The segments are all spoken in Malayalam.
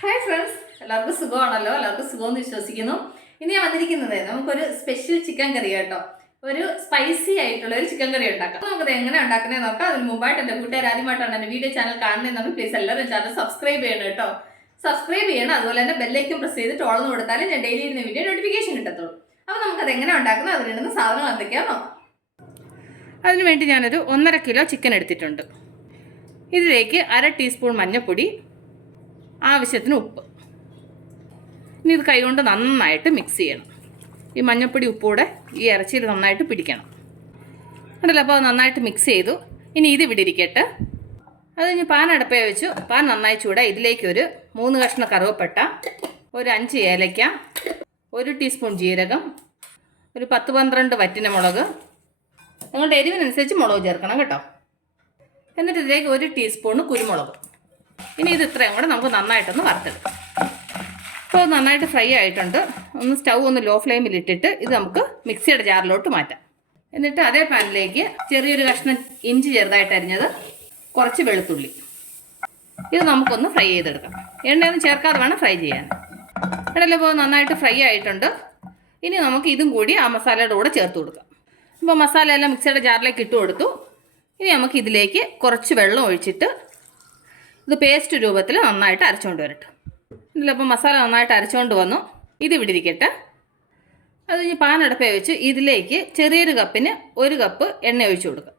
ഹായ് ഫ്രണ്ട്സ്, എല്ലാവർക്കും സുഖമാണല്ലോ. എല്ലാവർക്കും സുഖമെന്ന് വിശ്വസിക്കുന്നു. ഇനി ഞാൻ വന്നിരിക്കുന്നത് നമുക്കൊരു സ്പെഷ്യൽ ചിക്കൻ കറി കേട്ടോ. ഒരു സ്പൈസി ആയിട്ടുള്ള ഒരു ചിക്കൻ കറി ഉണ്ടാക്കാം. നമുക്കത് എങ്ങനെ ഉണ്ടാക്കുന്നത് നോക്കാം. അതിന് മുമ്പായിട്ട് എൻ്റെ കൂട്ടുകാർ ആദ്യമായിട്ടാണ് എൻ്റെ വീഡിയോ ചാനൽ കാണുന്നതെന്ന് പ്ലീസ് എല്ലാവരും ചാനൽ സബ്സ്ക്രൈബ് ചെയ്യണം കേട്ടോ. സബ്സ്ക്രൈബ് ചെയ്യണം. അതുപോലെ തന്നെ ബെല്ലൈക്കും പ്രസ് ചെയ്തിട്ട് ഓളന്ന് കൊടുത്താലും ഞാൻ ഡെയിലി ഇരുന്ന വീഡിയോ നോട്ടിഫിക്കേഷൻ കിട്ടത്തുള്ളൂ. അപ്പോൾ നമുക്കത് എങ്ങനെ ഉണ്ടാക്കുന്നത്, അതിലിടുന്ന സാധനങ്ങൾ എന്തൊക്കെയാണെന്ന് നോക്കാം. അതിനുവേണ്ടി ഞാനൊരു 1.5 കിലോ ചിക്കൻ എടുത്തിട്ടുണ്ട്. ഇതിലേക്ക് 1/2 ടീസ്പൂൺ മഞ്ഞൾപ്പൊടി, ആവശ്യത്തിന് ഉപ്പ്. ഇനി ഇത് കൈകൊണ്ട് നന്നായിട്ട് മിക്സ് ചെയ്യണം. ഈ മഞ്ഞൾപ്പൊടി ഉപ്പൂടെ ഈ ഇറച്ചിയിൽ നന്നായിട്ട് പിടിക്കണം. ഉണ്ടല്ലോ, അപ്പോൾ അത് നന്നായിട്ട് മിക്സ് ചെയ്തു. ഇനി ഇത് ഇവിടെ ഇരിക്കട്ടെ. അത് കഴിഞ്ഞ് പാൻ അടുപ്പേ വെച്ചു. പാൻ നന്നായി ചൂടായി. ഇതിലേക്ക് ഒരു 3 കഷ്ണം കറുവപ്പട്ട, ഒരു 5 ഏലയ്ക്ക, 1 ടീസ്പൂൺ ജീരകം, ഒരു 10-12 വറ്റൽമുളക്. നിങ്ങളുടെ എരിവിനനുസരിച്ച് മുളക് ചേർക്കണം കേട്ടോ. എന്നിട്ട് ഇതിലേക്ക് 1 ടീസ്പൂൺ കുരുമുളക്. ഇനി ഇത് ഇത്രയും കൂടെ നമുക്ക് നന്നായിട്ടൊന്ന് വറുത്തെടുക്കാം. അപ്പോൾ നന്നായിട്ട് ഫ്രൈ ആയിട്ടുണ്ട്. സ്റ്റൗ ഒന്ന് ലോ ഫ്ലെയിമിൽ ഇട്ടിട്ട് ഇത് നമുക്ക് മിക്സിയുടെ ജാറിലോട്ട് മാറ്റാം. എന്നിട്ട് അതേ പാനിലേക്ക് ചെറിയൊരു കഷ്ണം ഇഞ്ചി ചെറുതായിട്ട് അരിഞ്ഞത്, കുറച്ച് വെളുത്തുള്ളി, ഇത് നമുക്കൊന്ന് ഫ്രൈ ചെയ്തെടുക്കാം. എണ്ണയൊന്നും ചേർക്കാതെ വേണം ഫ്രൈ ചെയ്യാൻ. ഇടയിലെ ഇപ്പോൾ നന്നായിട്ട് ഫ്രൈ ആയിട്ടുണ്ട്. ഇനി നമുക്ക് ഇതും കൂടി ആ മസാലയുടെ കൂടെ ചേർത്ത് കൊടുക്കാം. ഇപ്പോൾ മസാല എല്ലാം മിക്സിയുടെ ജാറിലേക്ക് ഇട്ട് കൊടുത്തു. ഇനി നമുക്ക് ഇതിലേക്ക് കുറച്ച് വെള്ളം ഒഴിച്ചിട്ട് ഇത് പേസ്റ്റ് രൂപത്തിൽ നന്നായിട്ട് അരച്ചുകൊണ്ട് വരട്ടെ. ഇതിൽ അപ്പോൾ മസാല നന്നായിട്ട് അരച്ചുകൊണ്ട് വന്നു. ഇത് ഇവിടെ ഇരിക്കട്ടെ. അത് കഴിഞ്ഞ് പാൻ അടുപ്പേ വെച്ച് ഇതിലേക്ക് ചെറിയൊരു കപ്പിന് 1 കപ്പ് എണ്ണ ഒഴിച്ചു കൊടുക്കുക.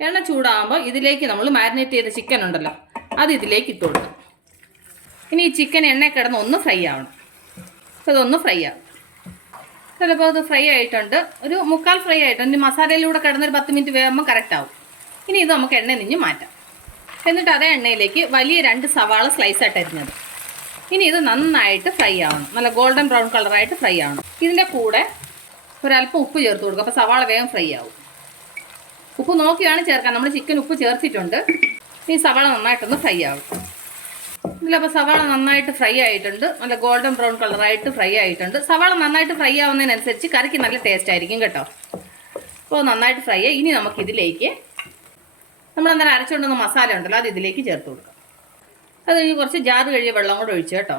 എണ്ണ ചൂടാകുമ്പോൾ ഇതിലേക്ക് നമ്മൾ മാരിനേറ്റ് ചെയ്ത ചിക്കൻ ഉണ്ടല്ലോ, അത് ഇതിലേക്ക് ഇട്ട് കൊടുക്കുക. ഇനി ഈ ചിക്കൻ എണ്ണയിൽ കിടന്ന് ഒന്ന് ഫ്രൈ ആവണം. അപ്പോൾ ഇതൊന്ന് ഫ്രൈ ആവും. ചിലപ്പോൾ അത് ഫ്രൈ ആയിട്ടുണ്ട്, ഒരു 1/4 ഫ്രൈ ആയിട്ടുണ്ട്. ഇനി മസാലയിലൂടെ കിടന്നൊരു 10 മിനിറ്റ് വേകുമ്പോൾ കറക്റ്റ് ആവും. ഇനി ഇത് നമുക്ക് എണ്ണ നിഞ്ഞ് മാറ്റാം. എന്നിട്ട് അതേ എണ്ണയിലേക്ക് വലിയ 2 സവാള സ്ലൈസായിട്ട് അരിഞ്ഞത്. ഇനി ഇത് നന്നായിട്ട് ഫ്രൈ ആവണം. നല്ല ഗോൾഡൻ ബ്രൗൺ കളറായിട്ട് ഫ്രൈ ആവണം. ഇതിൻ്റെ കൂടെ ഒരല്പം ഉപ്പ് ചേർത്ത് കൊടുക്കുക. അപ്പോൾ സവാള വേഗം ഫ്രൈ ആവും. ഉപ്പ് നോക്കിയാണ് ചേർക്കാൻ. നമ്മൾ ചിക്കൻ ഉപ്പ് ചേർത്തിട്ടുണ്ട്. ഈ സവാള നന്നായിട്ടൊന്ന് ഫ്രൈ ആവും. ഇതിലപ്പോൾ സവാള നന്നായിട്ട് ഫ്രൈ ആയിട്ടുണ്ട്. നല്ല ഗോൾഡൻ ബ്രൗൺ കളറായിട്ട് ഫ്രൈ ആയിട്ടുണ്ട്. സവാള നന്നായിട്ട് ഫ്രൈ ആവുന്നതിനനുസരിച്ച് കറിക്ക് നല്ല ടേസ്റ്റ് ആയിരിക്കും കേട്ടോ. അപ്പോൾ നന്നായിട്ട് ഫ്രൈ ആയി. ഇനി നമുക്കിതിലേക്ക് നമ്മളന്നേരം അരച്ചുകൊണ്ടുവന്ന മസാല ഉണ്ടല്ലോ, അത് ഇതിലേക്ക് ചേർത്ത് കൊടുക്കാം. അത് കഴിഞ്ഞ് കുറച്ച് ജാറ് കഴിയ വെള്ളം കൂടെ ഒഴിച്ചു കേട്ടോ.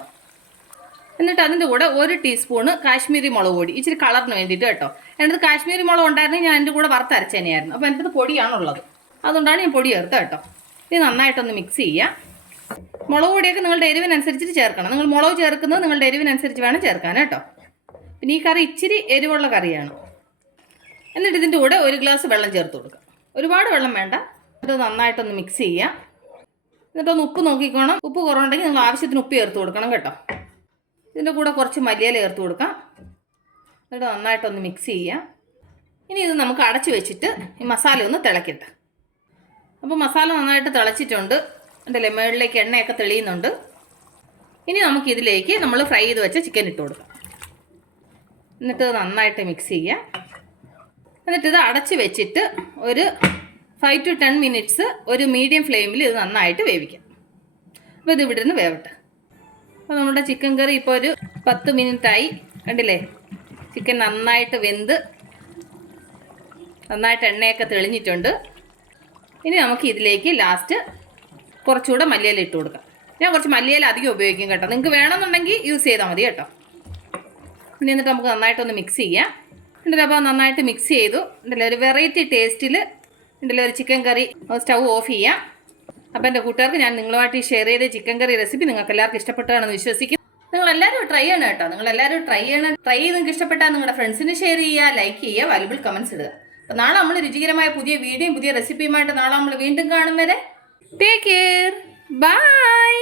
എന്നിട്ട് അതിൻ്റെ കൂടെ 1 ടീസ്പൂണ് കാശ്മീരി മുളക് പൊടി, ഇച്ചിരി കളറിന് വേണ്ടിയിട്ട് കേട്ടോ. എൻ്റെ അടുത്ത് കാശ്മീരി മുളക് ഉണ്ടായിരുന്നെങ്കിൽ ഞാൻ എൻ്റെ കൂടെ വറുത്തരച്ചേനെയായിരുന്നു. അപ്പോൾ എൻ്റെ അടുത്ത് പൊടിയാണുള്ളത്, അതുകൊണ്ടാണ് ഞാൻ പൊടി ചേർത്ത് കേട്ടോ. ഇത് നന്നായിട്ടൊന്ന് മിക്സ് ചെയ്യാം. മുളക് പൊടിയൊക്കെ നിങ്ങളുടെ എരിവിനനുസരിച്ചിട്ട് ചേർക്കണം. നിങ്ങൾ മുളക് ചേർക്കുന്നത് നിങ്ങളുടെ എരിവിനനുസരിച്ച് വേണം ചേർക്കാൻ കേട്ടോ. പിന്നെ ഈ കറി ഇച്ചിരി എരിവുള്ള കറിയാണ്. എന്നിട്ട് ഇതിൻ്റെ കൂടെ 1 ഗ്ലാസ് വെള്ളം ചേർത്ത് കൊടുക്കുക. ഒരുപാട് വെള്ളം വേണ്ട. ഇത് നന്നായിട്ടൊന്ന് മിക്സ് ചെയ്യാം. എന്നിട്ടൊന്ന് ഉപ്പ് നോക്കിക്കോണം. ഉപ്പ് കുറവുണ്ടെങ്കിൽ നിങ്ങൾ ആവശ്യത്തിന് ഉപ്പ് ചേർത്ത് കൊടുക്കണം കേട്ടോ. ഇതിൻ്റെ കൂടെ കുറച്ച് മല്ലിയില ചേർത്ത് കൊടുക്കാം. എന്നിട്ട് നന്നായിട്ടൊന്ന് മിക്സ് ചെയ്യാം. ഇനി ഇത് നമുക്ക് അടച്ച് വെച്ചിട്ട് ഈ മസാല ഒന്ന് തിളക്കട്ടെ. അപ്പോൾ മസാല നന്നായിട്ട് തിളച്ചിട്ടുണ്ട്. ഉണ്ടല്ലേ, മുകളിലേക്ക് എണ്ണയൊക്കെ തെളിയുന്നുണ്ട്. ഇനി നമുക്കിതിലേക്ക് നമ്മൾ ഫ്രൈ ചെയ്ത് വെച്ച ചിക്കൻ ഇട്ട് കൊടുക്കാം. എന്നിട്ട് നന്നായിട്ട് മിക്സ് ചെയ്യാം. എന്നിട്ടിത് അടച്ച് വെച്ചിട്ട് ഒരു 5 to 10 മിനിറ്റ്സ് ഒരു മീഡിയം ഫ്ലെയിമിൽ ഇത് നന്നായിട്ട് വേവിക്കാം. അപ്പോൾ ഇത് ഇവിടെ നിന്ന് വേവട്ടെ. അപ്പോൾ നമ്മുടെ ചിക്കൻ കറി ഇപ്പോൾ ഒരു 10 മിനിറ്റായി. കണ്ടില്ലേ, ചിക്കൻ നന്നായിട്ട് വെന്ത് നന്നായിട്ട് എണ്ണയൊക്കെ തെളിഞ്ഞിട്ടുണ്ട്. ഇനി നമുക്ക് ഇതിലേക്ക് ലാസ്റ്റ് കുറച്ചുകൂടെ മല്ലിയില ഇട്ട് കൊടുക്കാം. ഞാൻ കുറച്ച് മല്ലിയില അധികം ഉപയോഗിക്കും കേട്ടോ. നിങ്ങൾക്ക് വേണമെന്നുണ്ടെങ്കിൽ യൂസ് ചെയ്താൽ മതി കേട്ടോ. ഇനി എന്നിട്ട് നമുക്ക് നന്നായിട്ടൊന്ന് മിക്സ് ചെയ്യാം. ഉണ്ടല്ലോ, അപ്പോൾ നന്നായിട്ട് മിക്സ് ചെയ്തു. ഉണ്ടല്ലോ, ഒരു വെറൈറ്റി ടേസ്റ്റിൽ ഉണ്ടല്ലോ ഒരു ചിക്കൻ കറി. സ്റ്റൗ ഓഫ് ചെയ്യാം. അപ്പോൾ എൻ്റെ കൂട്ടുകാർക്ക് ഞാൻ നിങ്ങളുമായിട്ട് ഷെയർ ചെയ്ത ചിക്കൻ കറി റെസിപ്പി നിങ്ങൾക്ക് എല്ലാവർക്കും ഇഷ്ടപ്പെട്ടാണെന്ന് വിശ്വസിക്കും. നിങ്ങളെല്ലാവരും ട്രൈ ചെയ്യണം കേട്ടോ. നിങ്ങളെല്ലാവരും ട്രൈ ചെയ്യണം. ട്രൈ ചെയ്ത് നിങ്ങൾക്ക് ഇഷ്ടപ്പെട്ടാൽ നിങ്ങളുടെ ഫ്രണ്ട്സിന് ഷെയർ ചെയ്യുക, ലൈക്ക് ചെയ്യുക, വാല്യുബിൾ കമൻറ്റ്സ് ഇടുക. അപ്പോൾ നാളെ നമ്മൾ രുചികരമായ പുതിയ വീഡിയോയും പുതിയ റെസിപ്പിയുമായിട്ട് നാളെ നമ്മൾ വീണ്ടും കാണും വരെ ടേക്ക് കെയർ. ബൈ.